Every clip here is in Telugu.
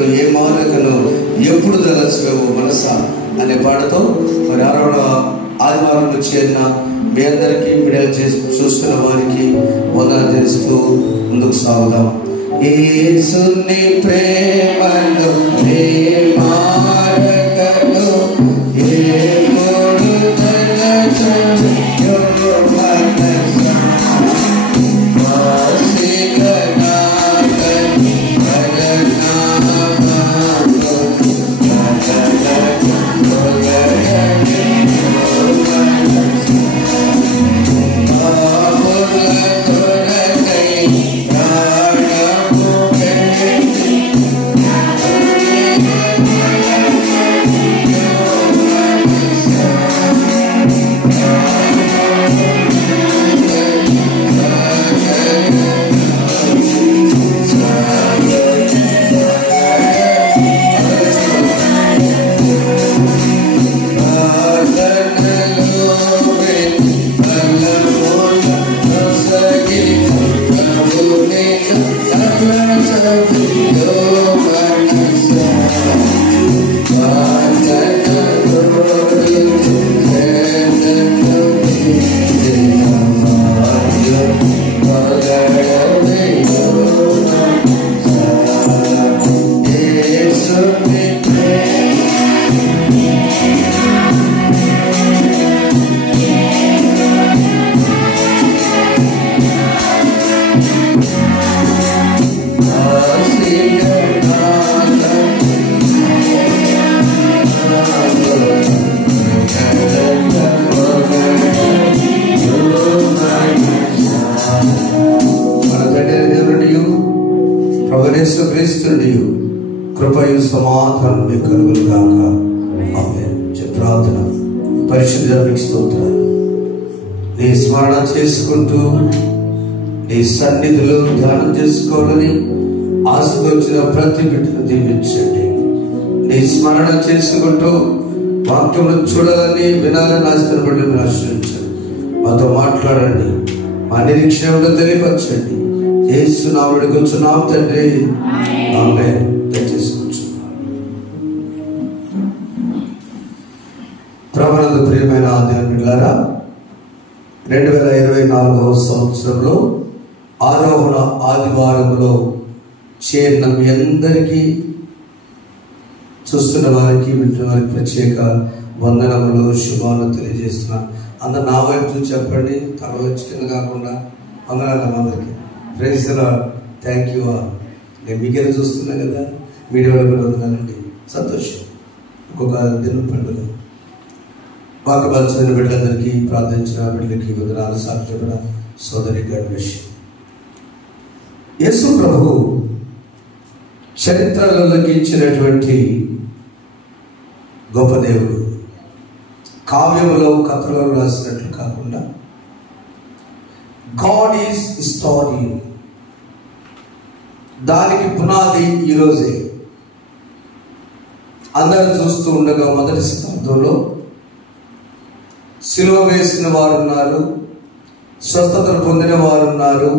మానకను ఏ మానకను ఎప్పుడు తలచివేవో మనసా అనే పాటతో మరి 6వ ఆదివారంలో చేరిన మీ అందరికీ మీడియా చూస్తున్న వారికి వందనాలు తెలుస్తూ ముందుకు సాగుదాం. యేసుని ప్రేమను ఏ మానకను ఎప్పుడు తలచివేవో మనసా కృపయు సమాధానం మీకు కలుగును గాక. ఆమేన్. ప్రార్థన. పరిశుద్ధునికి స్తోత్రాలు. నీ స్మరణ చేసుకుంటూ నీ సన్నిధిలో ధ్యానం చేసుకోవాలని ఆశతో వచ్చిన ప్రతి బిడ్డను దీవించండి. నీ స్మరణ చేసుకుంటూ వాక్యమును చూడాలని వినాలని ఆశిస్తున్న బిడ్డను ఆశ్రయించండి. మాతో మాట్లాడండి. మా నిరీక్షణలో తెలియపరచండి. యేసు నామములో కూర్చున్నాం తండ్రి. ఆమేన్. ప్రభునందు ప్రియమైన దేవుని బిడ్డలారా, 2024వ సంవత్సరంలో ఆరోహణ ఆదివారంలో చేరిన మీ అందరికీ, చూస్తున్న వారికి వింటున్న వారికి ప్రత్యేక వందనములు, శుభాలు తెలియజేస్తున్నాను. అందరు నా వైపు చెప్పండి, తల వచ్చుకుని కాకుండా. వందనాలు అందరికీ. Praise the lord. Thank you. నేను మీకేదో చూస్తున్నా కదా, మీడియాలో కూడా వందనాలండి. సంతోషం. ఒక్కొక్క దినం పండుగ. వాకబలసిన బిడ్డలందరికీ, ప్రార్థించిన బిడ్డలకి వందనాలు. సాక్షిపడ సోదరి గణేష్. యేసు ప్రభు చరిత్రలోకి ఇచ్చినటువంటి గొప్ప దేవుడు. కావ్యములో, కథలో రాసినట్లు కాకుండా గాడ్ ఈజ్ హిస్టారియన్. దానికి పునాది ఈరోజే. అందరూ చూస్తూ ఉండగా మొదటి శతాబ్దంలో సిలువ వేసిన వారు ఉన్నారు, స్వస్థతలు పొందిన వారు ఉన్నారు,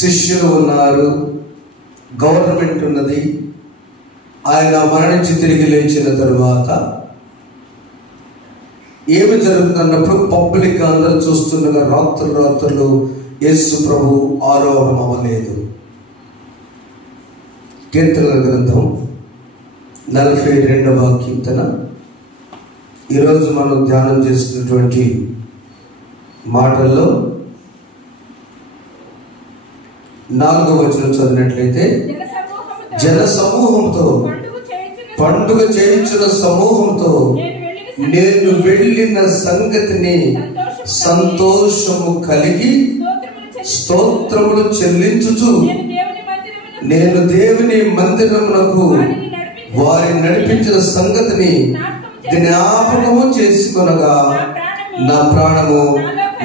శిష్యులు ఉన్నారు, గవర్నమెంట్ ఉన్నది. ఆయన మరణించి తిరిగి లేచిన తరువాత ఏమి జరుగుతున్నప్పుడు పబ్లిక్ అందరూ చూస్తుండగా రాత్రులు యేసు ప్రభు ఆరోహణం అవ్వలేదు. కీర్తనల గ్రంథం 42వ కీర్తన ఈరోజు మనం ధ్యానం చేస్తున్నటువంటి మాటల్లో 4వ వచనం చదివినట్లయితే, జన సమూహంతో, పండుగ చేయించిన సమూహంతో నేను వెళ్ళిన సంగతిని సంతోషము కలిగి స్తోత్రములు చెల్లించుచు నేను దేవుని మందిరమునకు వారిని నడిపించిన సంగతిని జ్ఞాపకము చేసుకొనగా నా ప్రాణము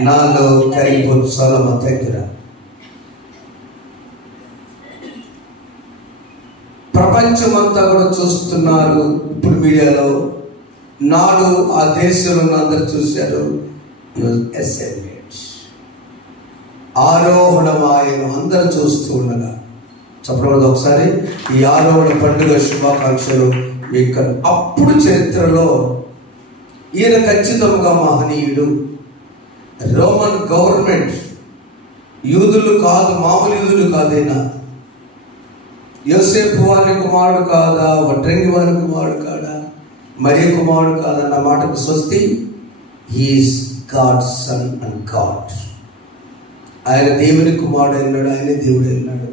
నాలో కరిగిపోతు. సొలొమోను దగ్గర ప్రపంచమంతా కూడా చూస్తున్నారు. ఇప్పుడు మీడియాలో నాడు ఆ దేశంలో అందరు చూశారు. ఆరోహణమాయను అందరు చూస్తూ ఉండగా చెప్పడం ఒకసారి ఈ 6వ పండుగ శుభాకాంక్షలు మీకు. అప్పుడు చరిత్రలో ఈయన ఖచ్చితంగా మహనీయుడు. రోమన్ గవర్నమెంట్, యూదులు కాదు, మామూలు యూదులు కాదైనా, యోసేపు వారి కుమారుడు కాదా, వడ్రంగి వారి కుమారుడు కాదా, మరియ కుమారుడు కాదన్న మాటకు స్వస్తి. He is God's son and God. ఆయన దేవుని కుమారుడు అయినాడు, ఆయనే దేవుడు అయినాడు,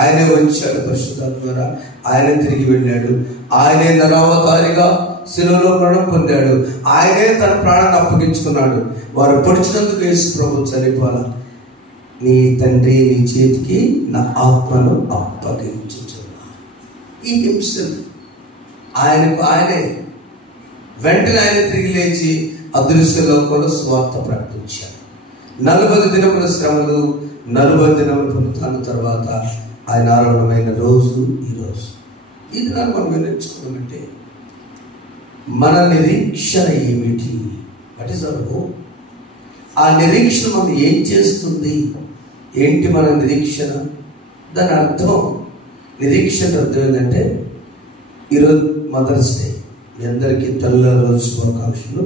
ఆయనే వచ్చాడు పరిశుద్ధాత్మ ద్వారా, ఆయనే తిరిగి వెళ్ళాడు, ఆయనే నరావతారిగా శిలువలో మరణం పొందాడు, ఆయనే తన ప్రాణాన్ని అప్పగించుకున్నాడు. వారు పొడిచినందుకు యేసు ప్రభు చనిపోవాలా, నీ తండ్రి నీ చేతికి నా ఆత్మను అప్పగించుచున్నా. ఈ హిమ్సెల్ఫ్ ఆయనే వెంటనే ఆయన తిరిగి లేచి అదృశ్య లోకంలో స్వార్థ ప్రకటించాడు. 40 దినముల శ్రమలు, 40 దినముల పునరుత్థానం తర్వాత ఆయన ఆరోహణమైన రోజు ఈరోజు. ఇది నాకు మనం నేర్చుకోవాలంటే మన నిరీక్షణ ఏమిటి? What is hour hope? ఆ నిరీక్షణ మనం ఏం చేస్తుంది? ఏంటి మన నిరీక్షణ? దాని అర్థం, నిరీక్షణ అర్థం ఏంటంటే, ఈరోజు మదర్స్ డే. మీ అందరికీ తల్లుల రోజు శుభాకాంక్షలు.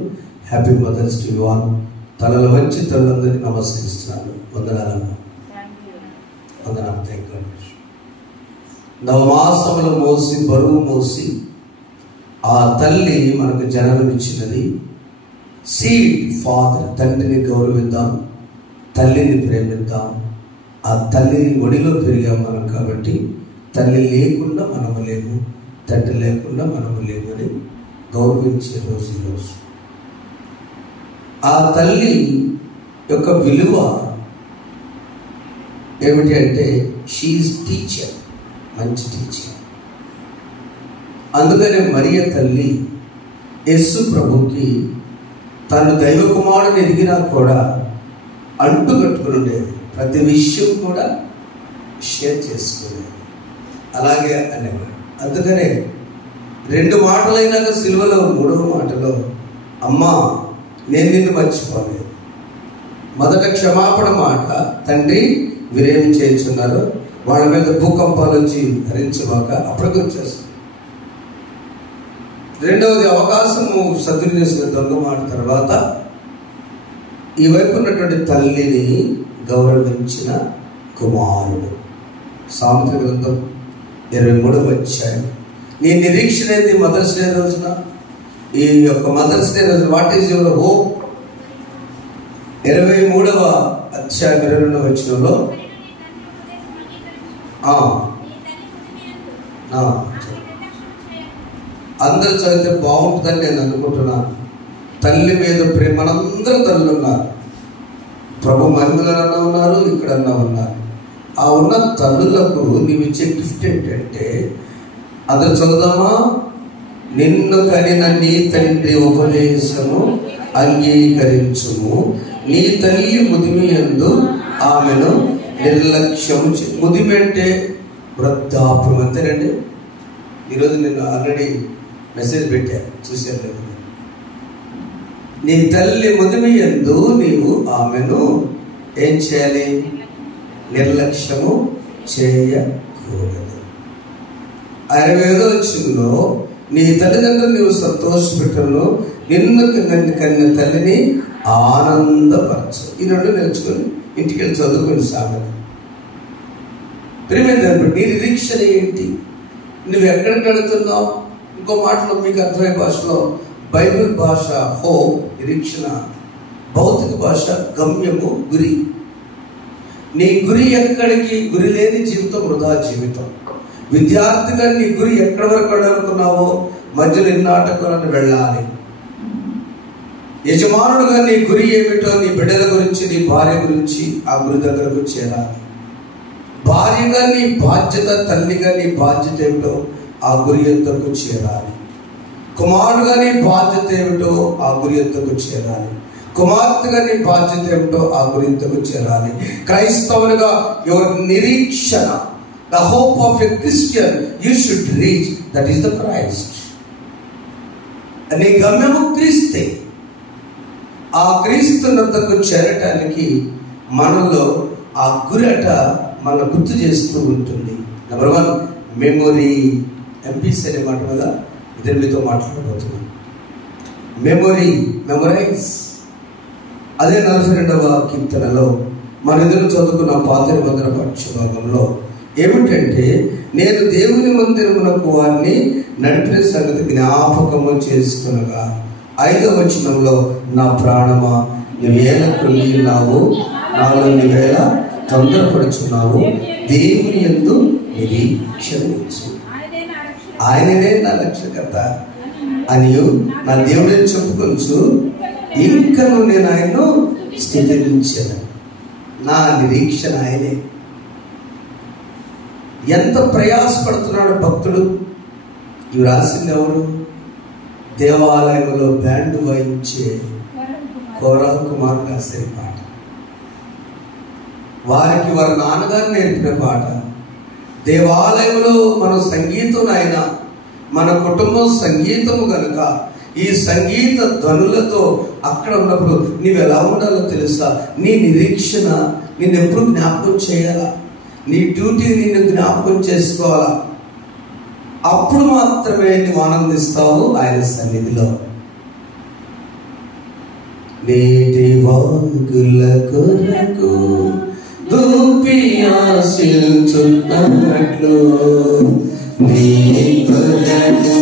Happy mother's day all. తలలు వంచి తల్లందరికీ నమస్కరిస్తున్నాను. వందనాలు. Thank you. నవమాసములు మోసి బరువు మోసి ఆ తల్లి మనకు జననం ఇచ్చినది. సీడ్ ఫాదర్, తండ్రిని గౌరవిద్దాం, తల్లిని ప్రేమిద్దాం. ఆ తల్లి ఒడిలో పెరిగాం మనం కాబట్టి తల్లి లేకుండా మనము లేము, తండ్రి లేకుండా మనము లేము అని గౌరవించే రోజు ఈరోజు. ఆ తల్లి యొక్క విలువ ఏమిటి అంటే, షీఈస్ టీచర్, మంచి టీచర్. అందుకనే మరియ తల్లి యేసు ప్రభుకి తను దైవ కుమారుని ఎదిగినా కూడా అంటు కట్టుకుని ఉండేది. ప్రతి విషయం కూడా షేర్ చేసుకునేది. అలాగే అనేవాడు. అందుకనే 2 మాటలైనాక సిలువలో 3వ మాటలో, అమ్మా నేను నిన్ను మర్చిపోలేదు. మొదట క్షమాపణ మాట, తండ్రి వీరేం చేయించున్నారు, వాళ్ళ మీద భూకంపాలు వచ్చి హరించమాక, అప్పటికి వచ్చేస్తుంది. రెండవది అవకాశము సద్వినియోగం చేసిన దొంగ మాట తర్వాత ఈ వైపు ఉన్నటువంటి తల్లిని గౌరవించిన కుమారుడు. సామెతల గ్రంథం 23వ అధ్యాయం. నీ నిరీక్షణ ఏంది మదర్స్ డే రోజున? ఈ యొక్క మదర్స్ డే రోజున వాట్ ఈజ్ యువర్ హోప్? 23వ అధ్యాయం 22వ వచనంలో అందరూ చదివితే బాగుంటుందని నేను అనుకుంటున్నాను. తల్లి మీద ప్రేమ, మనందరూ తల్లులు ఉన్నారు. ప్రభు మహిమలన్నా ఉన్నారు, ఇక్కడన్నా ఉన్నారు. ఆ ఉన్న తల్లులకు నీవిచ్చే గిఫ్ట్ ఏంటంటే, అందరూ చదువుదామా? నిన్ను కనిన నీ తండ్రి ఉపదేశము అంగీకరించుము, నీ తల్లి ముదిమి యందు ఆమెను నిర్లక్ష్యము. ముదిమి అంటే వృద్ధాప్యం, అంతేనండి. ఈరోజు నేను ఆల్రెడీ మెసేజ్ పెట్టా, చూశాను. నీ తల్లి ముదిమి యందు నీవు ఆమెను ఏం చేయాలి? నిర్లక్ష్యము చేయకూడదు. 65వ వచనంలో నీ తల్లిదండ్రులు నీవు సంతోషపెట్టును, నిన్ను కన్న తల్లిని ఆనందపరచు. ఈ 2 నేర్చుకొని ఇంటికి వెళ్ళి చదువుకుని సామెత. ప్రియమైన నీ నిరీక్షణ ఏంటి? నువ్వు ఎక్కడికి వెళుతున్నావు? ఇంకో మాటలో మీకు అర్థమయ్యే భాషలో, బైబిల్ భాష హోప్ నిరీక్షణ, భౌతిక భాష గమ్యము గురి. నీ గురి ఎక్కడికి? గురి లేని జీవితం వృధా జీవితం. విద్యార్థిగా నీ గురి ఎక్కడి వరకు వెళ్ళాలనుకున్నావో మధ్యలో ఎన్నాటకులను వెళ్ళాలి. యజమానుడుగా నీ గురి ఏమిటో, నీ బిడ్డల గురించి, నీ భార్య గురించి ఆ గురి దగ్గరకు చేరాలి. భార్యగా నీ బాధ్యత, తల్లిగా నీ బాధ్యత ఏమిటో ఆ గురి ఎంతకు చేరాలి. కుమారుడుగా నీ బాధ్యత ఏమిటో ఆ గురి ఎంతకు చేరాలి. కుమార్తెగా నీ బాధ్యత ఏమిటో ఆ గురి ఎంతకు చేరాలి. క్రైస్తవులుగా యువర్ నిరీక్షణ, the hope of a Christian you should reach, that is the Christ. నీ గమ్యము క్రీస్తే. ఆ క్రీస్తునంతకు చేరటానికి మనలో ఆ గురట మన గుర్తు చేస్తూ ఉంటుంది. Number 1 memory. ఎంపీసీ అనే మాట మీద ఇద్దరు మీతో మాట్లాడబోతున్నాను. Memory, memorise. అదే 42వ కీర్తనలో మన ఎదురు చదువుకున్న పాత నిబంధన పక్ష భాగంలో ఏమిటంటే, నేను దేవుని మందిరమునకు వారిని నడిపిన సంగతి జ్ఞాపకము చేసుకునగా 5వ వచనంలో, నా ప్రాణమా నువ్వేళ కృంగినావు, నాలో నీవేళ తొందరపడుచున్నావు, దేవుని యందు నిరీక్షణ ఉంచు, ఆయననే నా రక్షకర్త అని నా దేవుడిని చెప్పుకొచ్చు, ఇంకను నేను ఆయన్ను స్థితించాను. నా నిరీక్షణ ఆయనే. ఎంత ప్రయాసపడుతున్నాడు భక్తుడు. ఇవి రాసింది ఎవరు? దేవాలయంలో బ్యాండ్ వాయించే కోరహ కుమారుడు రాసిన పాట. వారికి వారి నాన్నగారు నేర్పిన పాట. దేవాలయంలో మన సంగీతం ఆయన, మన కుటుంబం సంగీతము కనుక ఈ సంగీత ధ్వనులతో అక్కడ ఉన్నప్పుడు నీవు ఎలా ఉండాలో తెలుసా? నీ నిరీక్షణ నిన్ను ఎప్పుడు జ్ఞాపకం చేయాలా? నీ డ్యూటీ నిన్ను జ్ఞాపకం చేసుకోవాలా? అప్పుడు మాత్రమే నువ్వు ఆనందిస్తావు ఆయన సన్నిధిలో. నేటి వాగుల కొరకు దూపి ఆశించున్నట్లు నీ కొరకు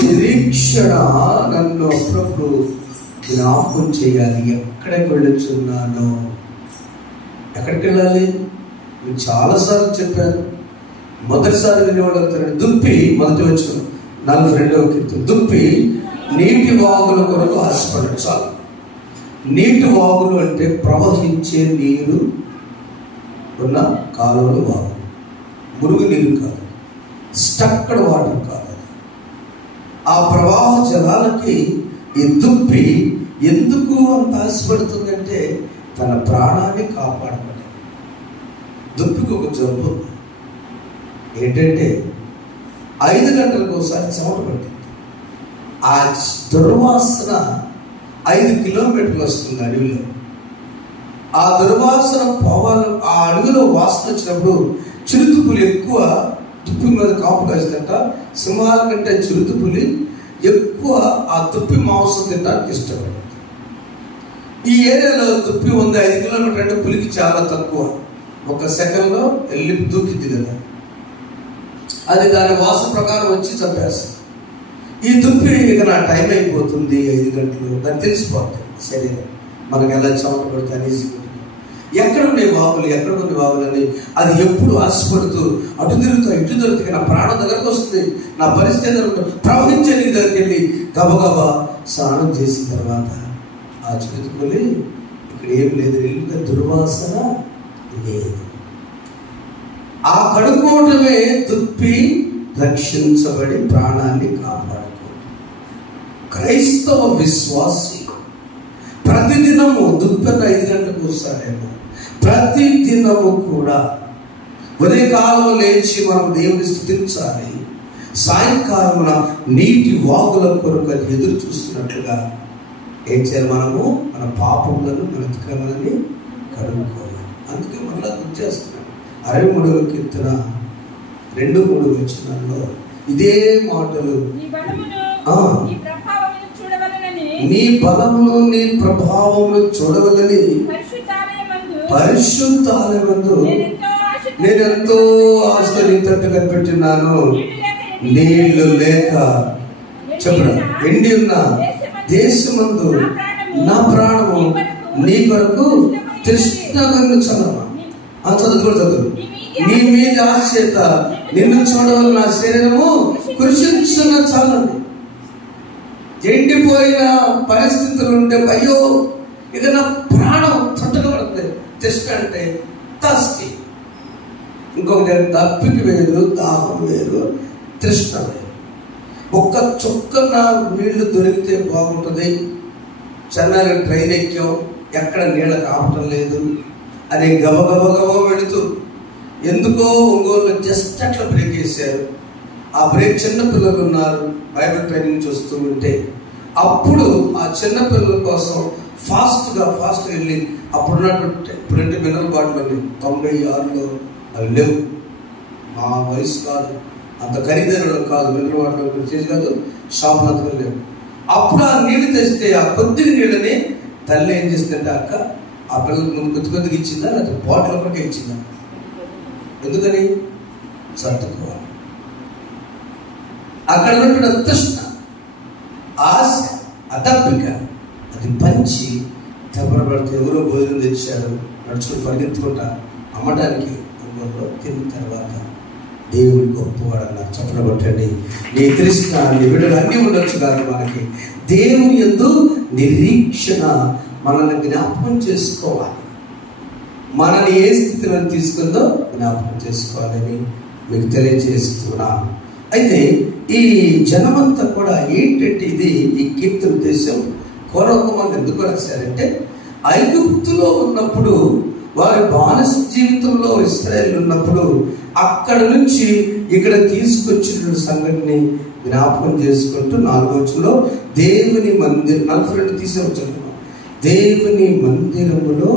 నిరీక్షణ నన్ను అప్పుడప్పుడు జ్ఞాపకం చేయాలి. ఎక్కడికి వెళ్ళుచున్నాను, ఎక్కడికి వెళ్ళాలి? నేను చాలాసార్లు చెప్పాను. మొదటిసారి వినేవాళ్ళు దుప్పి, మొదటి వచ్చిన 42వ కీర్తన, దుప్పి నీటి వాగుల కొరకు ఆశపడచాలి. నీటి వాగులు అంటే ప్రవహించే నీరు ఉన్న కాలువలు వాగులు, మురుగు నీరు కాదు, స్టక్డ్ వాటర్ కాదు. ఆ ప్రవాహ జలాలకి ఈ దుప్పి ఎందుకు అంత ఆశపడుతుందంటే తన ప్రాణాన్ని కాపాడబడి. దుప్పికి ఒక జబ్బు ఏంటంటే 5 గంటలకు ఒకసారి చెమట పట్టింది. ఆ దుర్వాసన 5 కిలోమీటర్లు వస్తుంది అడవిలో. ఆ దుర్వాసన పోవాలి. ఆ అడవిలో వాసన వచ్చినప్పుడు చిరుతుపులు ఎక్కువ దుప్పి మీద కాపు కాస్తుంట. సింహాల కంటే చిరుతుపులి ఎక్కువ ఆ దుప్పి మాంసం తినడానికి ఇష్టపడుతుంది. ఈ ఏరియాలో దుప్పి ఉంది 5 కిలోమీటర్ అంటే పులికి చాలా తక్కువ. 1 సెకండ్లో వెళ్ళి దూకింది కదా, అది దాని వాసన ప్రకారం వచ్చి చంపేస్తుంది. ఈ దుప్పి ఇక నా టైం అయిపోతుంది 5 గంటలు, దాన్ని తెలిసిపోతుంది. సరే మనకు ఎలా చెమట పడుతుంది అనేసి ఎక్కడుండే వాగులు ఎక్కడుండే వాగులు అని అది ఎప్పుడు ఆశపడుతూ అటు తిరుగుతూ ఇటు తిరుగుతూ నా ప్రాణం దగ్గరకు వస్తుంది, నా పరిస్థితి ప్రవహించే నీ దగ్గరికి వెళ్ళి గబగబా స్నానం చేసిన తర్వాత ఆ చిరుతుపులి ఇక్కడ ఏం లేదు, ఇల్లు దుర్వాసన లేదు. ఆ కడుకోవటమే దుప్పి రక్షించబడి ప్రాణాన్ని కాపాడుకోవడం. క్రైస్తవ విశ్వాసి ప్రతిదినము దుప్పన్న 5 గంటలకు ఒకసారేమో ప్రతిదినము కూడా ఉదయకాలం లేచి మనం దేవుని స్తుతించాలి. సాయంకాలమున నీటి వాగుల కొరకు ఎదురు చూస్తున్నట్లుగా ఏం చేయాలి? మనము మన పాపములను మన అతిక్రమాలని కడుక్కోవాలి. అందుకే మళ్ళా గుర్తు చేస్తున్నాం. 63వ కీర్తన 2-3 వచనాల్లో ఇదే మాటలు నీ బలమును నీ ప్రభావమును చూడవలని పరిశుద్ధాలయమందు నేనెంతో ఆశ నీ తట్టు కనిపెట్టినాను. నీళ్లు లేక చెప్పరా ఎండి ఉన్న దేశమందు నా ప్రాణము నీ కొరకు తృష్ణగన్ను చదవా చదువు నీ మీద ఆశ చేత నిన్ను చూడవలన నా శరీరము కృషించున్న చాలండి. ఎండిపోయిన పరిస్థితులు ఉంటే అయ్యో ఇక నా ప్రాణం తట్టుకోబడుతుంది. తృష్ణ అంటే థర్స్టీ, ఇంకొకటి దప్పిక వేరు, దాహం వేరు, తృష్ణ వేరు. ఒక్క చుక్కన నీళ్లు దొరికితే బాగుంటుంది. చెన్నై ట్రైన్ ఎక్కాం, ఎక్కడ నీళ్ళ రావటం లేదు అని గబగబగబ వెళుతూ ఎందుకో ఒంగోలు జస్ట్ అట్లా బ్రేక్ వేశారు. ఆ బ్రేక్ చిన్నపిల్లలు ఉన్నారు, బైబిల్ ట్రైనింగ్ చూస్తూ ఉంటే అప్పుడు ఆ చిన్నపిల్లల కోసం ఫాస్ట్గా వెళ్ళి అప్పుడున్నటువంటి ఇప్పుడంటే మినరల్ బాటిల్ అని 96లో అవి లేవు. మా వయసు కాదు, అంత ఖరీదైన కాదు, మినరల్ బాటిల్ చేసి కాదు, షాప్ అంతగా లేవు. అప్పుడు ఆ నీళ్లు తెస్తే ఆ కొద్దిగా నీళ్ళని తల్లి ఏం చేస్తుందంటే అక్క ఆ పిల్లలకు ముందు కొద్దిగా ఇచ్చిందా లేకపోతే బాటిల్ ఒకరికే ఇచ్చిందా? ఎందుకని సర్దుకోవాలి. అక్కడ ఉన్నటువంటి తృష్ణ, ఆశ, అదప్పిక అది పంచి తెప్పబడితే ఎవరో భోజనం తెచ్చారు, నడుచుకుని పరిగెత్తుకుంటా అమ్మడానికి ఊళ్ళో తిన్న తర్వాత దేవుడి గొప్పవాడు అన్నారు. చప్పట్లు కొట్టండి. నీ తృష్ణ నీ బిడ్డలు అన్నీ ఉండొచ్చు కాదు, మనకి దేవుని యందు నిరీక్షణ మనల్ని జ్ఞాపకం చేసుకోవాలి. మనల్ని ఏ స్థితిలో తీసుకుందో జ్ఞాపకం చేసుకోవాలని మీకు తెలియజేస్తున్నాను. అయితే ఈ జనమంతా కూడా ఏంటంటే ఇది ఈ కీర్తన ఉద్దేశం కోరొకమంది ఎందుకు రాశారంటే ఐగుప్తులో ఉన్నప్పుడు వారి బానిస జీవితంలో ఇశ్రాయేలు ఉన్నప్పుడు అక్కడ నుంచి ఇక్కడ తీసుకొచ్చిన సంఘటనని జ్ఞాపకం చేసుకుంటూ 4వ వచనంలో దేవుని మందిరం 42 తీసేవచ్చును దేవుని మందిరములో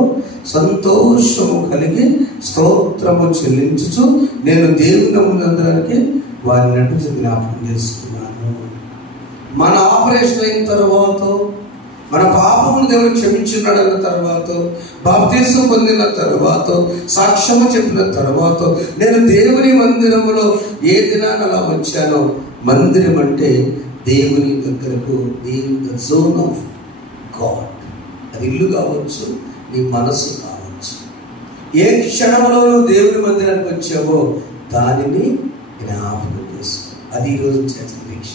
సంతోషము కలిగి స్తోత్రము చెల్లించుచు నేను దేవుని ముందరికి వారిని నడిచి జ్ఞాపకం చేసుకున్నాను. మన ఆపరేషన్ అయిన తర్వాత, మన పాపమును దేవుడు క్షమించున్నాడు అన్న తర్వాత, బాప్తీసం పొందిన తర్వాత, సాక్ష్యము చెప్పిన తర్వాత నేను దేవుని మందిరములో ఏ దినాన అలా వచ్చానో, మందిరం అంటే దేవుని దగ్గరకు, ద జోన్ ఆఫ్ గాడ్. అది ఇల్లు కావచ్చు, నీ మనస్సు కావచ్చు. ఏ క్షణంలో నువ్వు దేవుని మందిరానికి వచ్చావో దానిని జ్ఞాపకం చేసుకో. అది ఈరోజు చేసిన దీక్ష.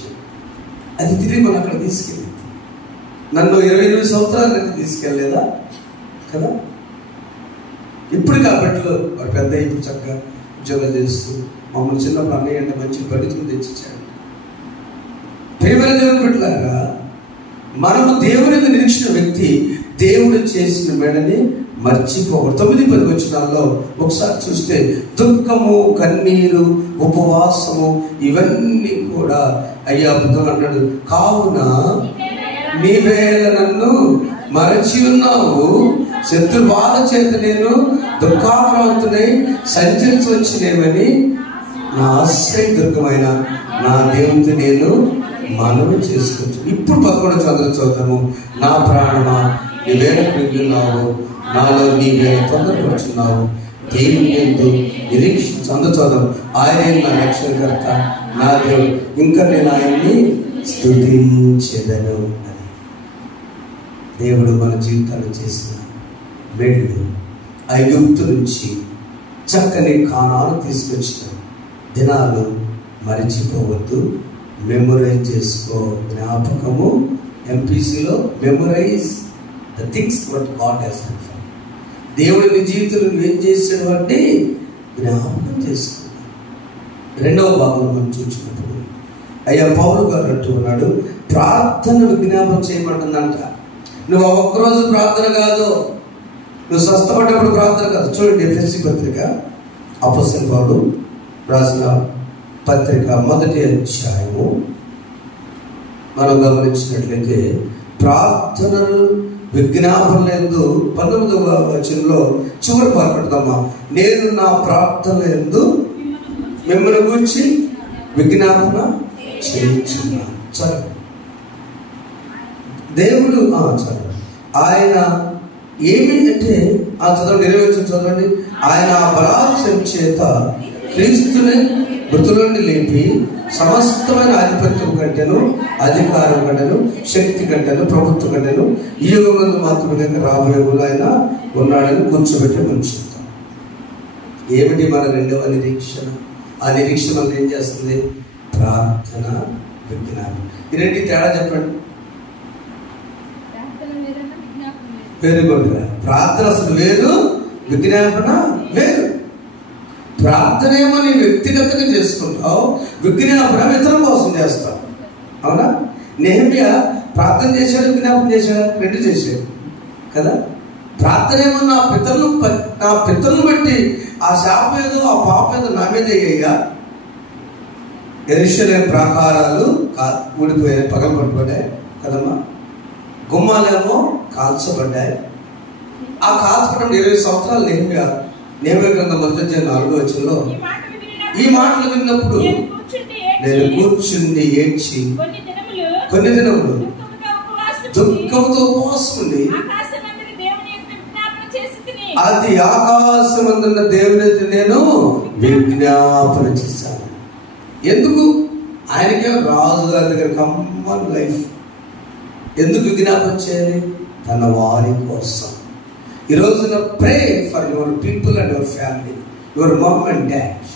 అది తిరిగి మనం అక్కడ తీసుకెళ్ళింది. నన్ను 28 సంవత్సరాలకి తీసుకెళ్ళలేదా కదా? ఇప్పుడు కాబట్టిలో వాడు పెద్ద ఇప్పుడు చక్కగా ఉద్యోగాలు చేస్తూ మమ్మల్ని చిన్నప్పుడు అన్నయ్య అంటే మంచి బడితులు తెచ్చిచ్చాడు. ప్రేమైన దేవుని బిడ్డలారా, మనము దేవుని నిరీక్షణ వ్యక్తి దేవుడు చేసిన మెడని మర్చిపోకూడదు. 9-10 వచనాల్లో ఒకసారి చూస్తే దుఃఖము, కన్నీరు, ఉపవాసము ఇవన్నీ కూడా అయ్యా అద్భుతం అన్నాడు. కావున నీవేళ నన్ను మరచి ఉన్నావు, శత్రు బాధ చేత నేను దుఃఖాక్రాంతునై సంచరించవచ్చునేమని నా ఆశ్రయదుర్గమైన నా దేవునితో నేను మనవి చేసుకోవచ్చు. ఇప్పుడు 11 చదువు చూద్దాము. నా ప్రాణమా నీవేళ కృంగున్నావు, నాలో నీవేళ తొందరపడుచున్నావు, దేవుని యందు నిరీక్షించు. చూద్దాం. ఆయనే నా రక్షణకర్త, నా దేవుడు, ఇంకా నేను ఆయన్ని స్తుతించెదను అని. దేవుడు మన జీవితాలు చేసిన మేళ్ళు, ఐగుప్తు నుంచి చక్కని కానాను తీసుకొచ్చిన దినాలు మరిచిపోవద్దు. మెమొరైజ్ చేసుకో. జ్ఞాపకము, ఎంపీసీలో memorize the things what God has done for you. దేవుడు నీ జీవితంలో నువ్వేం చేసాడు అంటే జ్ఞాపకం చేసుకో. 2వ భాగం మనం చూసినప్పుడు అయ్యా పౌలు గారు అంటూ ఉన్నాడు, ప్రార్థన విజ్ఞాపం చేయమంటుందంట. నువ్వు ఒక్కరోజు ప్రార్థన కాదు, నువ్వు స్వస్థపడ్డప్పుడు ప్రార్థన కాదు. చూడండి, ఎఫెసీ పత్రిక అపోస్తలుడైన పౌలు రాసిన పత్రిక 1వ అధ్యాయము మనం గమనించినట్లయితే ప్రార్థనలు విజ్ఞాపనలందు 19వ వచనంలో చివరి పాల్పడతామా, నేను నా ప్రార్థన యందు మిమ్మల్ని గురించి విజ్ఞాపన చేయించున్నాను. సరే, దేవుడు చదవండి. ఆయన ఏమి అంటే చదవండి, 20 చదవండి. ఆయన బలాత్సవం చేత క్రీస్తుని మృతుల నుండి లేపి సమస్తమైన ఆధిపత్యం కంటేను, అధికారం కంటేను, శక్తి కంటేను, ప్రభుత్వం కంటేను ఈ యుగంలో మాత్రమే రాబోయే యుగంలో ఆయన ఉన్నాడని కూర్చోబెట్టి ఉంచుతాం. ఏమిటి మన రెండవ నిరీక్షణ? ఆ నిరీక్షణ ఏం చేస్తుంది? ప్రార్థన, విజ్ఞానం. ఈ రెండింటి తేడా చెప్పండి. Very good. ప్రార్థన అసలు వేరు, విజ్ఞాపన వేరు. ప్రార్థన ఏమో నీ వ్యక్తిగతంగా చేసుకుంటావు, విజ్ఞాపన ఇతరుల కోసం చేస్తావు. అవునా? నెహెమ్యా ప్రార్థన చేశాడు, విజ్ఞాపన చేశాడు, రెండు చేశాడు కదా. ప్రార్థన ఏమో నా పితరులను బట్టి ఆ శాపం ఏదో, ఆ పాపం ఏదో నా మీద అయ్యా. యెరూషలేము ప్రాకారాలు ఊడిపోయాయి, పగలబడిపోయాయి కదమ్మా. గుమ్మాలేమో కాల్చబడ్డాయి. ఆ కాల్చబడిన 20 సంవత్సరాలు నెహెమ్యా గ్రంథం 4వ ఈ మాటలు విన్నప్పుడు నేను కూర్చుండి ఏడ్చి కొన్ని దినములు దుఃఖంతో ఉపవాసముండి అది ఆకాశమందున్న దేవుని నేను విజ్ఞాపన చేశాను. ఎందుకు? ఆయనకే రాజుగారి దగ్గర కమ్మన్ లైఫ్. ఎందుకు విజ్ఞాపన చేయాలి? తన వారి కోసం. ఈ రోజున pray for your people and your family, your mum and dad.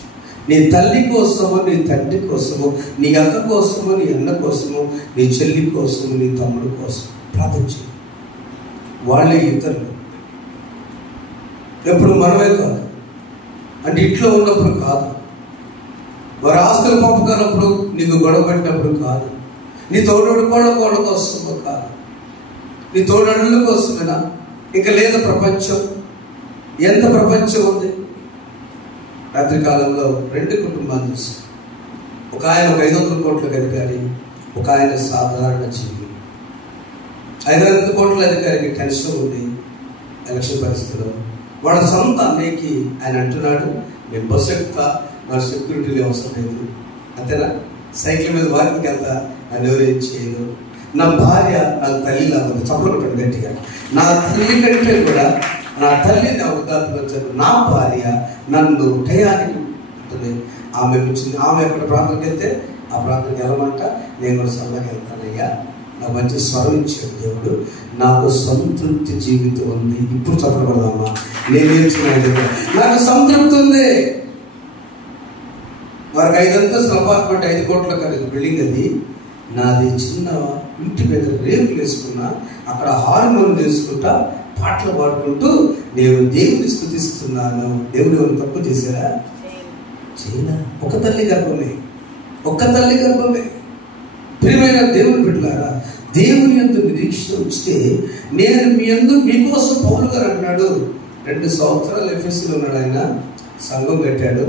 నీ తల్లి కోసము, నీ తండ్రి కోసము, నీ అక్క కోసము, నీ అన్న కోసము, నీ చెల్లి కోసము, నీ తమ్ముడు కోసం ప్రార్థన చేయి. వాళ్ళే ఇతరులు, ఎప్పుడు మనమే కాదు. అంటే ఇంట్లో ఉన్నప్పుడు కాదు, వారి ఆస్తులు పంపుకున్నప్పుడు, నీకు గొడవ పెట్టినప్పుడు కాదు, నీ తోడు కోళ్ళ కోసము కాదు, నీ తోడడుల కోసమేనా? ఇంకా లేదు ప్రపంచం. ఎంత ప్రపంచం ఉంది. రాత్రికాలంలో 2 కుటుంబాలు చూసాం. ఒక ఆయన 500 కోట్లకు అధికారి, ఒక ఆయన సాధారణ జీవి. 500 కోట్ల అధికారికి టెన్షన్ ఉంది ఎలక్షన్ పరిస్థితిలో. వాళ్ళ సొంత అన్నయ్యకి ఆయన అంటున్నాడు, నేను బస్సు ఎక్కుతా, నా సెక్యూరిటీలు అవసరం లేదు, అంతేనా? సైకిల్ మీద వాకింగ్కి వెళ్తా, నన్ను ఎవరేం చేయదు. నా భార్య నాకు తల్లి లాగా చప్పలు కొట్టండి గట్టిగా. నా తల్లి కంటే కూడా నా తల్లిని అవగాహన, నా భార్య నన్ను టయానికి ఉంటుంది. ఆమె వచ్చింది, ఆమె ఎక్కడ ప్రాంతానికి వెళ్తే ఆ ప్రాంతానికి వెళ్ళమంట, నేను కూడా సరదాగా వెళ్తానయ్యా. నాకు మంచి స్వరం ఇచ్చాడు దేవుడు, నాకు సంతృప్తి జీవితం ఉంది. ఇప్పుడు చెప్పకూడదమ్మా, నేను నేర్చుకున్నాను, నాకు సంతృప్తి ఉంది. వారికి 5 అంతస్తుల అపార్ట్మెంట్, 5 కోట్ల ఖరీదు బిల్డింగ్. అది నాది చిన్న ఇంటి మీద రేపులు వేసుకున్నా, అక్కడ హార్మోన్ వేసుకుంటా, పాటలు పాడుకుంటూ నేను దేవుని స్తుతిస్తున్నాను. దేవుడు ఎవరు తప్పు చేశారా? చేయరా. ఒక తల్లి గర్భమే. ప్రియమైన దేవుని బిడ్డలారా, దేవుని యందు నిరీక్షణ ఉంచితే, నేను మీ యందు మీకోసం పౌలు గారు అన్నాడు. 2 సంవత్సరాలు ఎఫెసీలో ఉన్నాడు ఆయన. సంఘం కట్టాడు.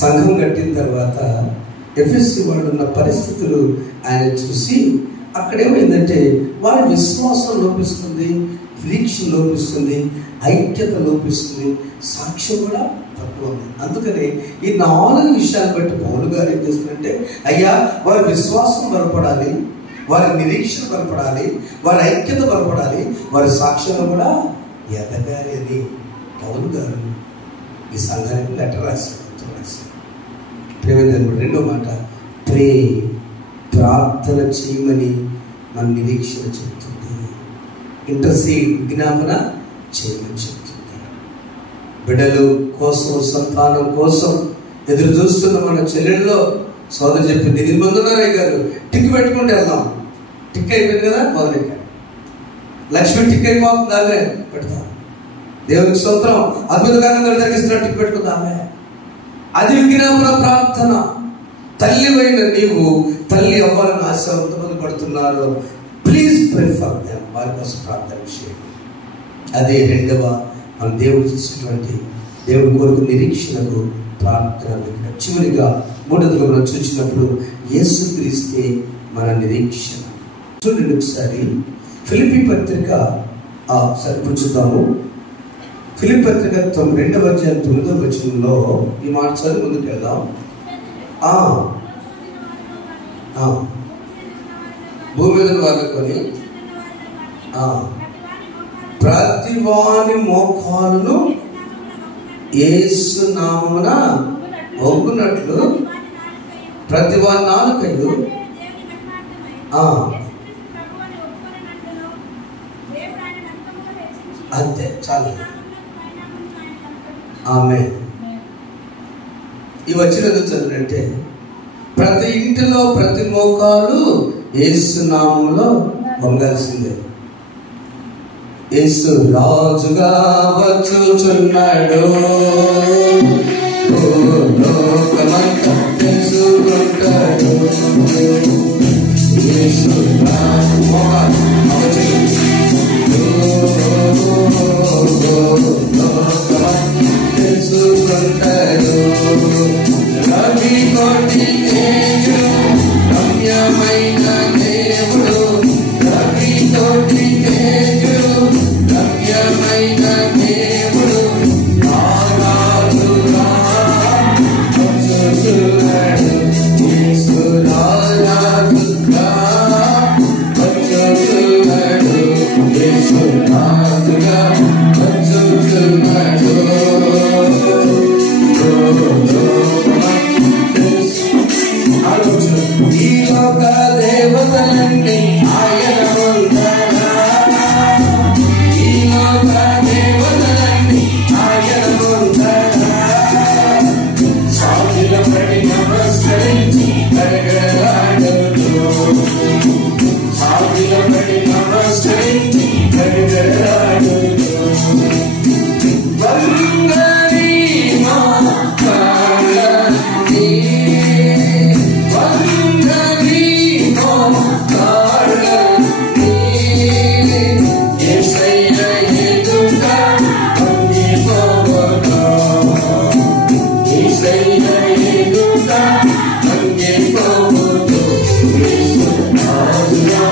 సంఘం కట్టిన తర్వాత ఎఫెసీ వాళ్ళు ఉన్న పరిస్థితులు ఆయన చూసి, అక్కడేమైందంటే వారి విశ్వాసం లోపిస్తుంది, నిరీక్షణ లోపిస్తుంది, ఐక్యత లోపిస్తుంది, సాక్ష్యం కూడా తక్కువ ఉంది. అందుకని ఈ 4 విషయాలు బట్టి పౌలు గారు ఏం చేస్తున్నారంటే, అయ్యా వారి విశ్వాసం బలపడాలి, వారి నిరీక్షణ బలపడాలి, వారి ఐక్యత బలపడాలి, వారి సాక్ష్యం కూడా ఎదగాలి అని పౌలు గారు ఈ సంఘానికి లెటర్ రాశారు. రెండో మాట, ప్రే, ప్రార్థన చేయమని మన నిరీక్షణ చెప్తుంది. ఇంటర్సీడ్, విజ్ఞాపన చేయమని చెప్తుంది. బిడ్డలు కోసం, సంతానం కోసం ఎదురు చూస్తున్న మన చెల్లెల్లో సోదరు చెప్పింది, 8 మంది ఉన్నారయ్య గారు, టిక్ పెట్టుకుంటే వెళ్దాం. టిక్ అయిపోయింది కదా, మొదలెట్టాడు. లక్ష్మి టిక్ అయిపోతుంది, ఆమె పెడతాం. దేవునికి స్తోత్రం, అద్భుతకారంగా జరిగిస్తున్న టిక్ పెట్టుకుందామే. అది విజ్ఞాపన ప్రార్థన. తల్లివైన నీవు తల్లి అవ్వాలని ఆశ ఎంతమంది పడుతున్నారు, ప్లీజ్ ప్రే ఫర్ దెమ్. వారి కోసం ప్రార్థన చేయండి. అదే రెండవ మన దేవుడు చేసినటువంటి దేవుడి కొరకు నిరీక్షణకు ప్రార్థన. చివరిగా మూడవదిగా మనం చూసినప్పుడు యేసుక్రీస్తే మన నిరీక్షణ. చూడండి ఒకసారి ఫిలిప్పీ పత్రిక చూద్దాము. ఫిలిప్పీ పత్రిక 2వ అధ్యాయం 9వ వచనంలో ఈ మాట చదివి ముందుకు వెళ్దాం. భూమి మీద వాళ్ళకొని ప్రతి వాని మోకాలును యేసు నామమున వంగునట్లు ప్రతి వాని నాలుకయు అంతే చాలు. ఆమేన్. ఈ వచ్చిన చదివినట్టే ప్రతి ఇంటిలో ప్రతి మోకాలు యేసు నామములో వంగాల్సిందే. యేసు రాజుగా వచ్చుచున్నాడు, లోకమంతా తెలుసుకుంటాడు. యేసు తెలుసుకుంటాడు. రవి కోటి తేజుడు రమ్యమైన దేవుడు, రవి కోటి తేజుడు రమ్యమైన దేవుడు రారాజుగా వచ్చుచున్నాడు. యేసు రారాజుగా వచ్చుచున్నాడు. యేసు రాజుగా వచ్చుచున్నాడు. ఈ లోక దేవతలన్నీ ఆయన ముందరా, ఈ లోక దేవతలన్నీ ఆయన ముందరా సాగిలపడి నమస్కరించి గడగడలాడుతూ, సాగిలపడి నమస్కరించి గడగడలాడుతూ వందనీ మోకాళ్ళన్నీ, వందనీ మోకాళ్ళన్నీ యేసయ్య ఎదుట వంగిపోవగా, యేసయ్య ఎదుట వంగిపోవగా. యేసు రాజుగా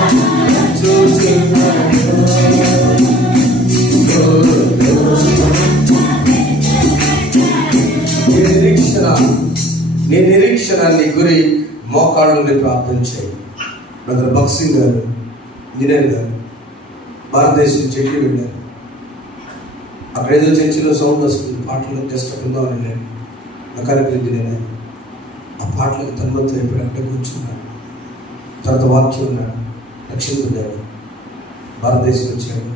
వచ్చుచున్నాడు. నీ నిరీక్షణ నీ గురి మోకాళ్ళ నుండి ప్రార్థన చేయి. బ్రదర్ భక్సింగ్ గారు, ఇంజనీర్ గారు భారతదేశం చెట్లు వెళ్ళారు. అక్కడ ఏదో చర్చిలో సౌండ్ వస్తుంది, పాటలు జస్ట్ ఉందామని వెళ్ళాడు. మెకానికల్ ఇంజనీర్ ఆయన. ఆ పాటలకు తన్మత్తం అయిపోయి అక్కడే కూర్చున్నాడు. తర్వాత వాక్యం ఉన్నాడు, రక్షణ పొందాడు. భారతదేశం వచ్చాడు.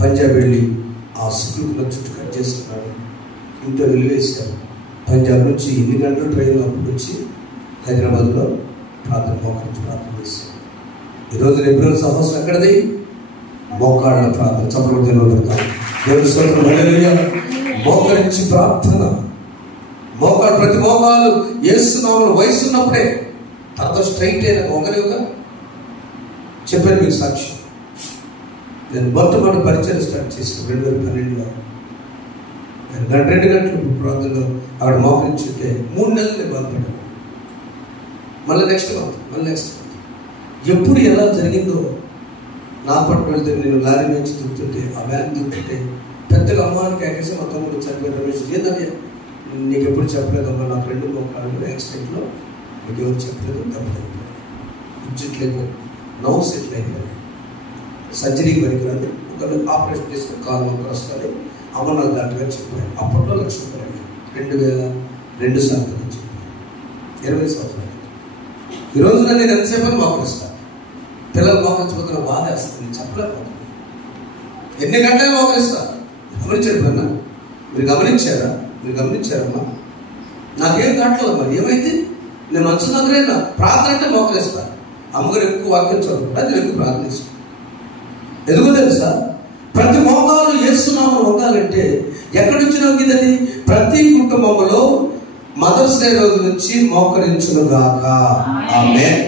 పంజాబ్ వెళ్ళి ఆ సిక్కుల చుట్టూ కట్ చేస్తున్నాడు. ఇంట్లో వెలివేశాడు. పంజాబ్ నుంచి ఎన్ని గంటలు ట్రైన్ అప్పుడు వచ్చి హైదరాబాద్లో మోకరించి ప్రార్థన చేశాడు. ఈరోజు ఏప్రిల్ సంవత్సరం ఎక్కడది? మోకాళ్ళ ప్రార్థన. చప్పట్లు పెడతాం. దేవుని స్తోత్రం. హల్లెలూయా. మోకరించి ప్రార్థన. మోకాలు ప్రతి మోకాలు యేసునామమున వయసు ఉన్నప్పుడే, తర్వాత స్ట్రైట్ అయిన వంగలేవుగా. చెప్పాను మీకు సాక్ష్యం. నేను మొట్టమొదటి పరిచయం స్టార్ట్ చేశాను 2012లో. నేను 2 గంటలు ప్రార్థనలో అక్కడ మోకరించుంటే 3 నెలలు నేను బాధపడ్డాను. మళ్ళీ నెక్స్ట్ మంత్ ఎప్పుడు ఎలా జరిగిందో నా పట్టు వెళ్తే నేను లారీ నుంచి దిగుతుంటే, ఆ వ్యాన్ దిగుతుంటే పెద్దగా అమ్మానికి యాకేసి మా తమ్ముడు చనిపోయిన రమేష్, ఏదని నీకు ఎప్పుడు చెప్పలేదమ్మా, నా ఫ్రెండ్ మోకాళ్ళు యాక్సిడెంట్లో నీకు ఎవరు చెప్పలేదు, తప్పలేదు, ఇజ్జెట్లు అయిపోయి నవ్వు సెటిల్ అయిపోయాయి, సర్జరీకి పనికిరాదు, ఒకరు ఆపరేషన్ చేసుకుని కాలు ఒకరు వస్తుంది. అమ్మ నాకు డాక్టర్ గారు చెప్పారు. అప్పట్లో 1,00,000 రూపాయలు 2002 సంవత్సరాలు చెప్పారు. 20 సంవత్సరాలు. ఈరోజు నేను ఎంతసేపు అని మోకరిస్తాను. పిల్లలు మోకరించబోతున్న బాధ వేస్తుంది, చెప్పలేకపోతుంది. ఎన్ని గంటలు మోకరిస్తాను. గమనించారు కన్నా? మీరు గమనించారమ్మా? నాకేం కావట్లేదు. మరి ఏమైంది? నేను మంచం దగ్గరైనా ప్రార్థన అంటే మోకరిస్తాను. అమ్మగారు ఎక్కువ వాక్యం చదువుకుంటా, నేను ఎక్కువ ప్రార్థిస్తాను. ఎందుకు తెలుసా? ప్రతి మోకాలు యేసునామమున వంగాలంటే ఎక్కడి నుంచి వంగింది? ప్రతి కుటుంబంలో మదర్స్ డే రోజు నుంచి మోకరించునుగాక. ఆమేన్.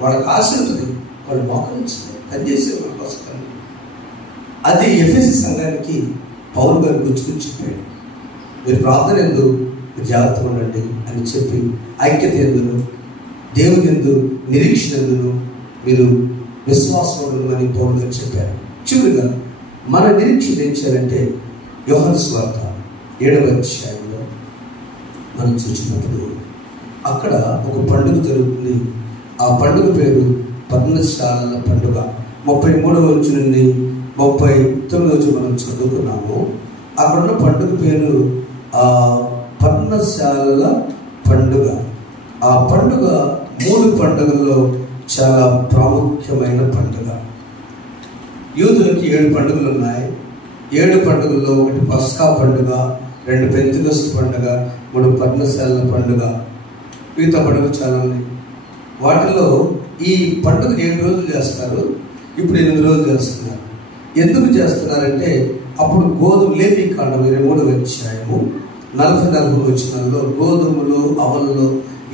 వాళ్ళకి ఆశ ఉంటుంది, వాళ్ళు మోకరించాలి, పనిచేసే వాళ్ళ కోసం. అది ఎఫెసీ సంఘానికి పౌలు గారు గుర్తుకుని చెప్పాడు. మీరు ప్రార్థన ఎందు జాగ్రత్తగా ఉండండి అని చెప్పి, ఐక్యత ఎందును, దేవుని ఎందు నిరీక్షణ ఎందును మీరు విశ్వాసం ఉండమని పౌలు గారు చెప్పారు. చివరిగా మన నిరీక్షణ ఏం చేయాలంటే, యోహాను సువార్త 7వ అధ్యాయంలో మనం చూసినప్పుడు అక్కడ ఒక పండుగ జరుగుతుంది. ఆ పండుగ పేరు పర్ణశాలల పండుగ. 33వ నుండి 39వ మనం చదువుకున్నాము. అక్కడున్న పండుగ పేరు పర్ణశాలల పండుగ. ఆ పండుగ 3 పండుగల్లో చాలా ప్రాముఖ్యమైన పండుగ. యూదులకి 7 పండుగలు ఉన్నాయి. 7 పండుగల్లో 1 పస్కా పండుగ, 2 పెంతెకొస్తు పండుగ, 3 పర్ణశాలల పండుగ, మిగతా పండుగ చాలా ఉన్నాయి. వాటిలో ఈ పండుగను 7 రోజులు చేస్తారు, ఇప్పుడు 8 రోజులు చేస్తున్నారు. ఎందుకు చేస్తున్నారంటే అప్పుడు లేవీకాండం 23వ అధ్యాయము 40 వచనాల్లో గోధుమలు, అవళ్ళు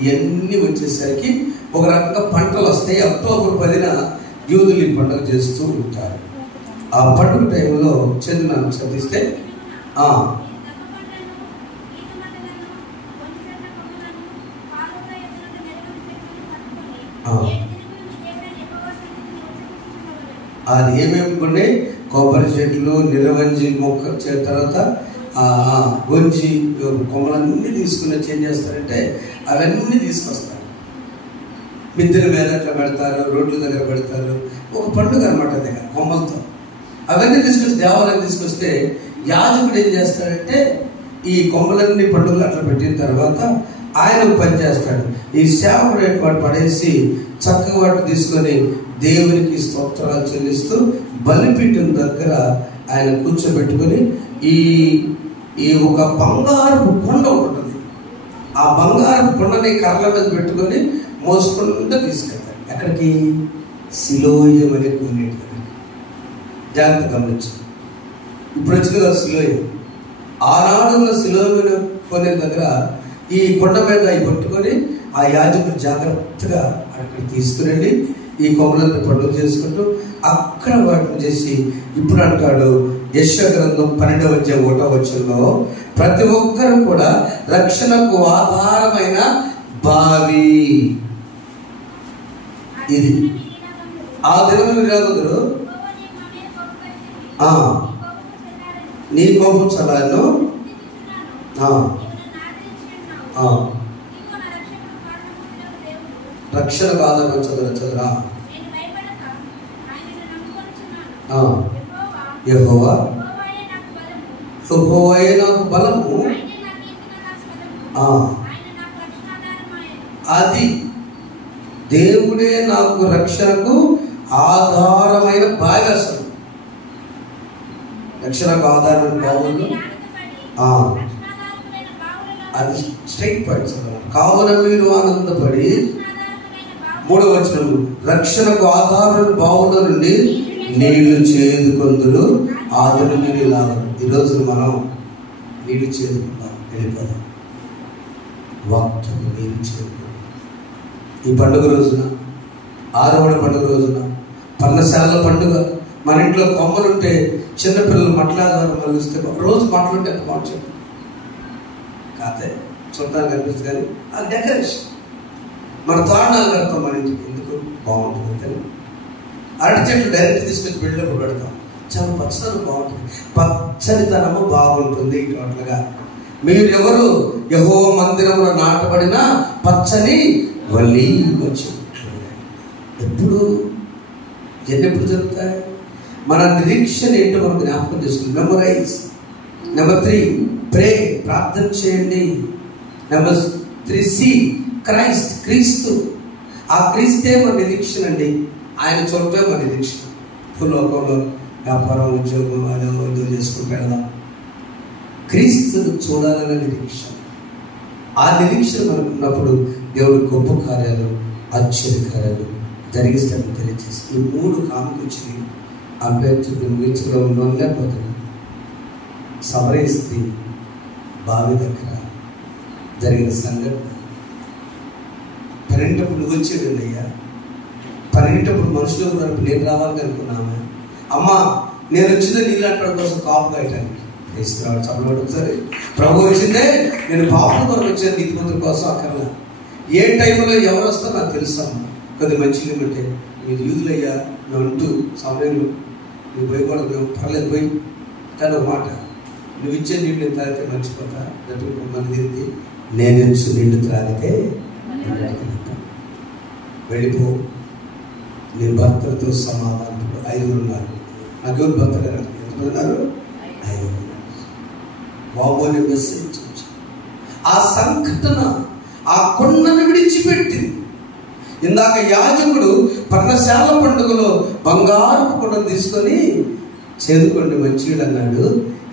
ఇవన్నీ వచ్చేసరికి ఒక రకంగా పంటలు వస్తాయి. అక్టోబర్ 10న యూదులు ఈ పండుగ చేస్తూ ఉంటారు. ఆ పండుగ టైంలో చదివిస్తే అది ఏమేమి కొన్ని కొబ్బరి చెట్లు, నిరవంజి మొక్క తర్వాత గొంజి కొమ్మలన్నీ తీసుకుని ఏం చేస్తారంటే అవన్నీ తీసుకొస్తారు. మిద్దెల మీద అట్లా పెడతారు, రోడ్ల దగ్గర పెడతారు. ఒక పండుగ అనమాట దగ్గర కొమ్మలతో అవన్నీ తీసుకొచ్చి దేవాలయం తీసుకొస్తే యాజకుడు ఏం చేస్తాడంటే ఈ కొమ్మలన్నీ పండుగలు అట్లా పెట్టిన తర్వాత ఆయన పని చేస్తాడు. ఈ సేవకుడు వాడు పడేసి చక్కగా వాటిని తీసుకొని దేవునికి స్తోత్రాలు చెల్లిస్తూ బలిపీఠం దగ్గర ఆయన కూర్చోబెట్టుకొని ఈ ఒక బంగారపు కొండ ఉంటుంది. ఆ బంగారపు కొండని కర్రల మీద పెట్టుకొని మోసుకుంటూ తీసుకెళ్తాడు. ఎక్కడికి? సిలోయం అనే కోనేటి దగ్గరికి. జాగ్రత్త గమనించి ఇప్పుడు వచ్చింది కదా సిలోయం. ఆనాడున్న సిలోయం కోనేటి దగ్గర ఈ కొండ మీద అవి పట్టుకొని ఆ యాజకుడు జాగ్రత్తగా అక్కడ తీసుకురండి ఈ కొమ్మలను పండుగ చేసుకుంటూ అక్కడ వాటిని చేసి ఇప్పుడు అంటాడు యెషయా గ్రంథం 12వ అధ్యాయం 1వ వచనంలో ప్రతి ఒక్కరు కూడా రక్షణకు ఆధారమైన బావి ఇది. ఆ దినమున విరాగుదురు నీ కోపం చల్లారను రక్షణకు ఆధారం చదువురా యెహోవా నాకు బలము. అది దేవుడే నాకు రక్షణకు ఆధారమైన బావి. అసలు రక్షణకు ఆధారమైన బావులు అది స్ట్రైట్ పాయింట్స్. కావున మీరు ఆనందపడి 3వ వచనము రక్షణకు ఆధారమైన బావుల నుండి నీళ్లు చేదుకొందురు ఆదులు నీరు లాగరు. ఈరోజు మనం నీళ్లు చేదుకుంటాం, వెళ్ళిపోదాం. వాక్యము నీళ్లు చేదుకుంటాం. ఈ పండుగ రోజున 6వ పండుగ రోజున పర్ణశాలల పండుగ. మన ఇంట్లో కొమ్మలుంటే చిన్నపిల్లలు మట్లాధారం మలిస్తే రోజు మట్లుంటే ఎంత మాట చెప్పు కాదే చూడటానికి అనిపిస్తుంది. కానీ ఆ డెకరేషన్ మన తోరణాలు కడతాం మన ఇంటికి. ఎందుకు బాగుంటుంది కానీ అరటి చెట్లు డైరెక్ట్ తీసుకొచ్చి బిల్డప్ పెడతాం. చాలా పచ్చదనం బాగుంటుంది, పచ్చనితనము బాగుంటుంది. ఇట్లాగా మీరు ఎవరు యెహోవా మందిరంలో నాటబడిన పచ్చని వల్లి చెట్లు. ఎప్పుడు ఎన్నెప్పుడు జరుగుతాయి? మన నిరీక్షణ ఏంటో మనం జ్ఞాపకం చేసుకుంది. మెమరైజ్. నెంబర్ 3 ప్రే, ప్రార్థన చేయండి. నెంబర్ 3 క్రైస్ట్, క్రీస్తు. ఆ క్రీస్తే మన నిరీక్షణ అండి. ఆయన చూడటం మన నిరీక్షణ. భూలోకంలో వ్యాపారం, ఉద్యోగం అదో చేసుకుంటాడు. క్రీస్తును చూడాలనే నిరీక్షణ. ఆ నిరీక్షణ మనకు ఉన్నప్పుడు దేవుడు గొప్ప కార్యాలు, ఆశ్చర్యకార్యాలు జరిగిస్తాడని తెలియజేసి ఈ 3 కానుక వచ్చింది. అభ్యర్థులు ముగించలో ఉండలేకపోతున్నాడు. సమరయ స్త్రీ బావి దగ్గర జరిగిన సంఘటన. 12 నువ్వు వచ్చేయండి అయ్యా. 12 మనుషులు ఉన్నారు, నేను రావాలని అనుకున్నాము. అమ్మా నేను వచ్చిన నీళ్ళు అంటాడు కోసం కాపు కాయటానికి తీసుకురావాలి. చెప్పలేదు ఒకసారి. ప్రభు వచ్చిందే నేను పాపల కొరకు వచ్చాను, నీతిమంతుల కోసం అక్కర్లా. ఏ టైంలో ఎవరు వస్తారో నాకు తెలుసమ్మా. కొద్ది మంచి అంటే మీరు యూదులయ్యా మేము అంటూ సమయంలో నువ్వు పోయకూడదు, మేము పర్లేదు పోయి. కానీ ఒక మాట, నువ్వు ఇచ్చే నీళ్ళు నేను తాగితే మర్చిపోతా. మన తిరిగి నేను ఇచ్చు నీళ్లు త్రాగితే వెళ్ళిపో, నీ భర్తలతో సమాధానం 5 ఉన్నారు. నాకు ఎవరు బతలేరు. ఎంతమంది ఉన్నారు? 5 ఉన్నారు. బాబోని మెసేజ్. ఆ సంఘటన ఆ కొండను విడిచిపెట్టింది. ఇందాక యాజకుడు పర్ణశాల పండుగలో బంగారు కొండను తీసుకొని చేదుకోండి మంచిడు అన్నాడు.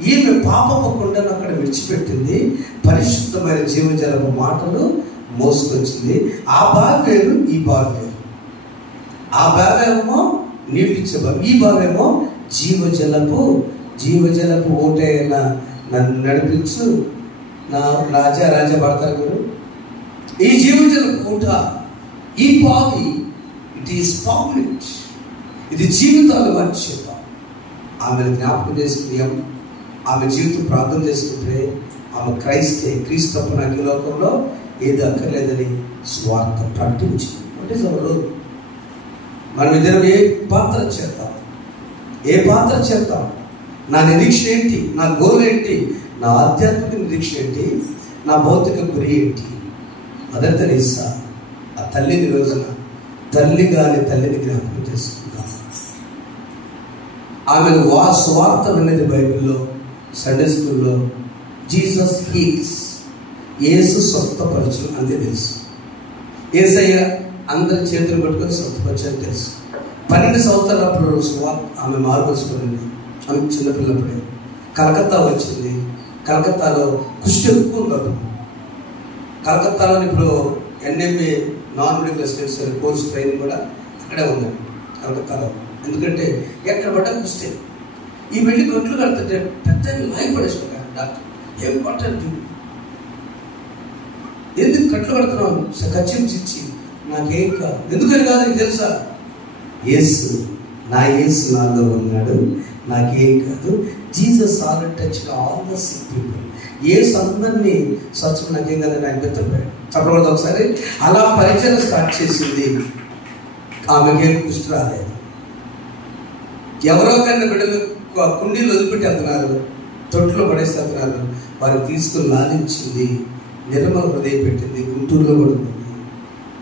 ఈమె పాపపు కొండను అక్కడ విడిచిపెట్టింది. పరిశుద్ధమైన జీవజలపు మాటలు మోసుకొచ్చింది. ఆ బావి వేరు, ఈ బావి వేరు. ఆ బావేమో నీళ్ళిచ్చే బావి, ఈ బావేమో జీవజలపు ఓటైన నన్ను నడిపించు నా రాజా పడతారు మీరు. ఈ జీవజలపు ఊట, ఈ బావి, ఇట్ ఈస్ పర్మనెంట్. ఇది జీవితాలు మార్చే బావి. ఆమెను జ్ఞాపకం చేసుకుని ఆమె జీవితం ప్రార్థన చేసుకుంటే ఆమె క్రీస్తు తప్ప నాకు ఈ లోకంలో ఏది అక్కర్లేదని స్వార్థ ప్రకటించింది. What is our role? మనం ఇద్దరం ఏ పాత్ర చేద్దాం? నా నిరీక్షణ ఏంటి? నా గోల్ ఏంటి? నా ఆధ్యాత్మిక నిరీక్షణ ఏంటి? నా భౌతిక గురి ఏంటి? మదర్ తెరీసా ఆ తల్లిని రోజున తల్లిని జ్ఞాపకం చేసుకుందాం. ఆమెను స్వార్థ విన్నది బైబిల్లో, సండే స్కూల్లో. జీసస్ హీల్స్, యేసు స్వస్థపరచు అంతే తెలుసు. యేసయ్య అందరి చేతులు పట్టుకొని స్వస్థపరచని తెలుసు. 12 సంవత్సరాలప్పుడు ఆమె మార్పులుసుకుని, ఆమె చిన్నపిల్లప్పుడే కలకత్తా వచ్చింది. కలకత్తాలో కుష్టి ఎక్కువ ఉన్నప్పుడు కలకత్తాలో ఇప్పుడు NMA non medical studies course training కూడా అక్కడే ఉందండి కలకత్తాలో. ఎందుకంటే ఎక్కడ పడ్డా కుష్టి. ఈ వెళ్ళి గొంతులు కడుతుంటే పెద్ద భయపడేసుకుంటారు డాక్టర్. ఏం పట్టదు, ఎందుకు కట్లు కడుతున్నావు? ఖర్చించి నాకేం కాదు. ఎందుకని కాదు నీకు తెలుసా? యేసు నాలో ఉన్నాడు, నాకేం కాదు. Jesus already touch all the sick people. యేసు అందరినీ స్వచ్ఛం, నాకేం కాదని ఆయన పెద్దపోయాడు. చెప్పకూడదు ఒకసారి. అలా పరిచయం స్టార్ట్ చేసింది. ఆమెకేం కుష్టి రాలేదు. ఎవరో కన్నా బిడ్డలు కుండీలు వదిలిపెట్టి వెళ్తున్నారు, తొట్టులో పడేసి వెళ్తున్నారు. వారిని తీసుకుని లాలించింది, నిర్మల హృదయం పెట్టింది. గుంటూరులో కూడా ఉంది.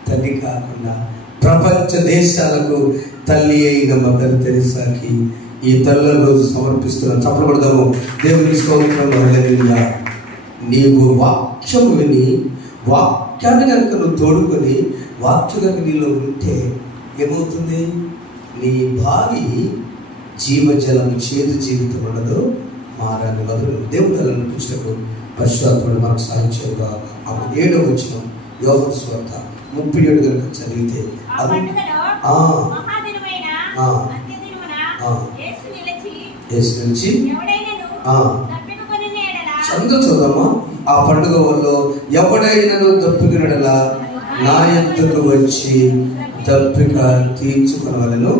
తల్లి కాకుండా ప్రపంచ దేశాలకు తల్లి అయిన మదర్ తెరీసాకి ఈ తల్లి రోజు సమర్పిస్తున్నాను. చెప్పకూడదాము. దేవుని స్తోత్రం. హల్లెలూయా. నీవు వాక్యము విని వాక్యాన్ని కనుక నువ్వు తోడుకొని వాక్యం కనుక నీలో ఉంటే ఏమవుతుంది? నీ భావి జీవజలము చేదు జీవితం ఉండదు, మారాన్ని మధురం. దేవుడు అలా అనిపించకు పశ్చాత్తుడు మనకు సాధించేగా. ఆమె 7వ వచనం యోహాను సువార్త 37 కనుక చదివితే చదువుదామా? ఆ పండుగ వల్ల ఎవడైనను దప్పికనడలా నా యొద్దకు వచ్చి దప్పిక తీర్చుకొనవలెను.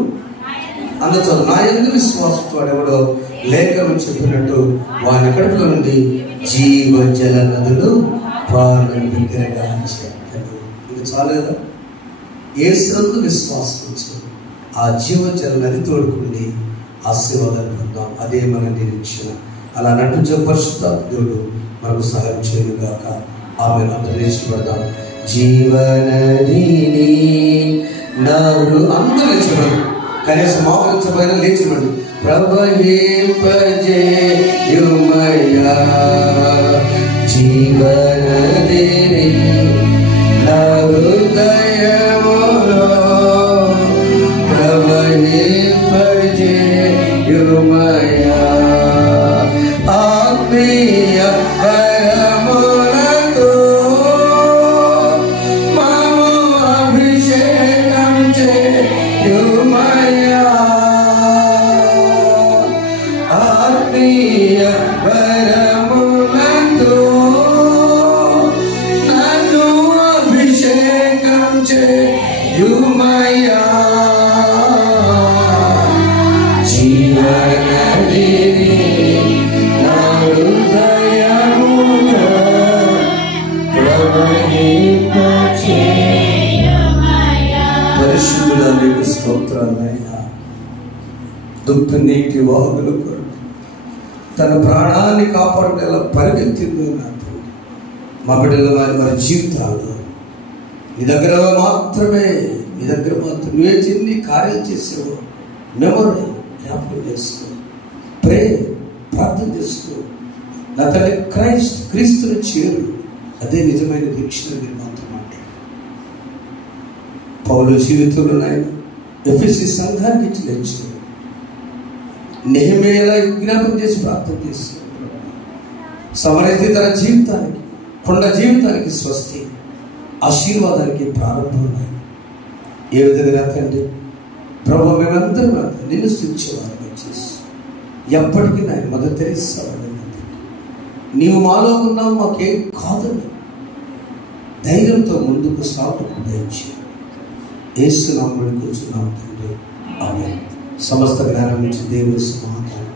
అందులో నా యందు విశ్వాసంతో ఎవడో లేఖనం చెప్పినట్టు వాని కడుపులో నుండి జీవజల నదులు పారులను బిగ్గరగా చెప్పాను. ఇది చాలు కదా. యేసునందు విశ్వాసం ఉంచి ఆ జీవజల నది తోడుకుండి ఆశీర్వాదాలు పొందాం. అదే మన నిరీక్షణ. అలా నటించే పరిశుద్ధ దేవుడు మనకు సహాయం చేయను గాక. ఆమెను అందరూ ఇష్టపడదాం. జీవనదిని నవ్వు అందరూ ఇష్టపడదు. కనీసం మోకరించబోయినా లేచిమండి. ప్రవహింపజేయుమయ్యా జీవనదిని నా హృదయములో ప్రవహింపజేయుమయ్యా ఆత్మీయ వరములతో మము అభిషేకం చేయుమయ్యా ఆత్మీయ వరములతో నన్ను అభిషేకం చేయుమయ్యా జీవనదిని నా హృదయములో ప్రవహింపజేయుమయ్యా. పరిశుద్ధుడా నీకు స్తోత్రాలయ్యా. దుప్పి నీటి వాగుల కొరకు తన ప్రాణాన్ని కాపాడుకునేలా పరిగెత్తింది నాకు. మా బిడ్డల వారి జీవితాల్లో నీ దగ్గర మాత్రమే నువ్వే చిన్ని కార్యం చేసేవు. మెమరీ జ్ఞాపకం చేసుకో, ప్రే ప్రార్థన చేసుకో. నా తల్లి క్రీస్తుని చేరు, అదే నిజమైన దీక్ష. మీరు మాత్రం మాట్లాడు. పౌలు జీవితంలో ఆయన ఎఫెసీ సంఘానికి ఇచ్చిన హెచ్చరిక నెహెమీయా జ్ఞాపకం చేసి ప్రార్థన చేస్తున్నాడు. సమరయుడు తన జీవితానికి, కొండ జీవితానికి స్వస్తి, ఆశీర్వాదానికి ప్రారంభం ఉన్నాయి. ఏ విధంగా తండ్రి ప్రభు మేమందరం నిన్ను స్తుతించేవారుగా చేసి ఎప్పటికీ నాయన మదర్ తెరీసా నీవు మాలో ఉన్నావు, మాకేం కాదని ధైర్యంతో ముందుకు సాగుటకు దయచేయి. యేసు నామములో కూర్చున్నాము తండ్రి, ఆమేన్. సమస్త జ్ఞానం నుంచి దేవుని సమాధానం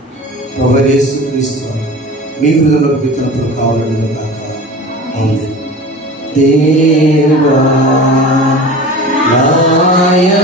ప్రభువైన యేసు క్రీస్తు మీ హృదయంలో గీతలతో కావాలని కాక. ఆమేన్. దేవా నాయా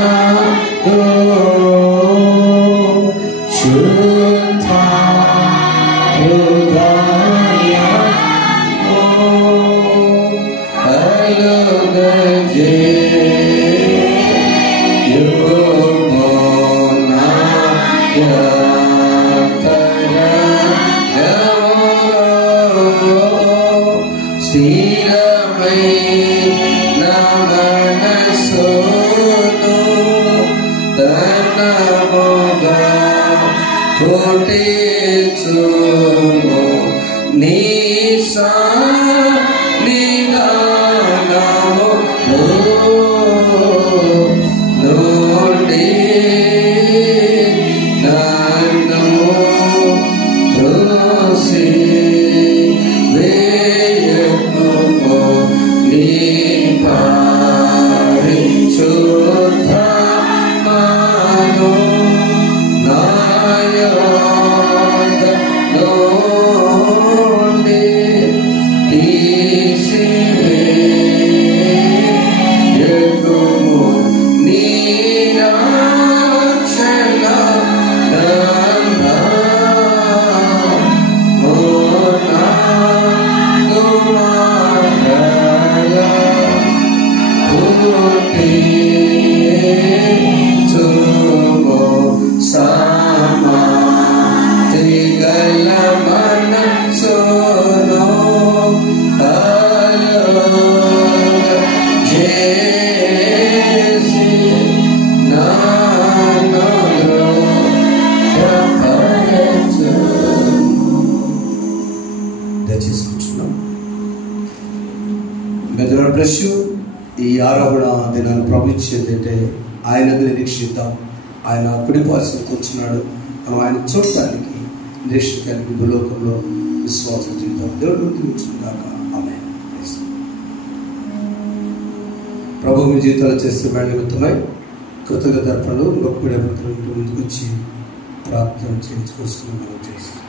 ఈ ఆరోహణ దినాన్ని ప్రభు ఇచ్చేదంటే ఆయన నిరీక్షిద్దాం. ఆయన కుడిపాల్సిన కూర్చున్నాడు. మనం ఆయన చూడటానికి నిరీక్షించడానికి భూలోకంలో విశ్వాసం చేద్దాం. దేవుడు దీవించుగాక. ఆమేన్. ప్రభు మీ జీవితాలు చేస్తే నిమిత్తమై కృతజ్ఞత అర్పణలు గొప్ప ముందుకు వచ్చి ప్రార్థన చేయించుకోవాల్సింది మనం చేస్తాం.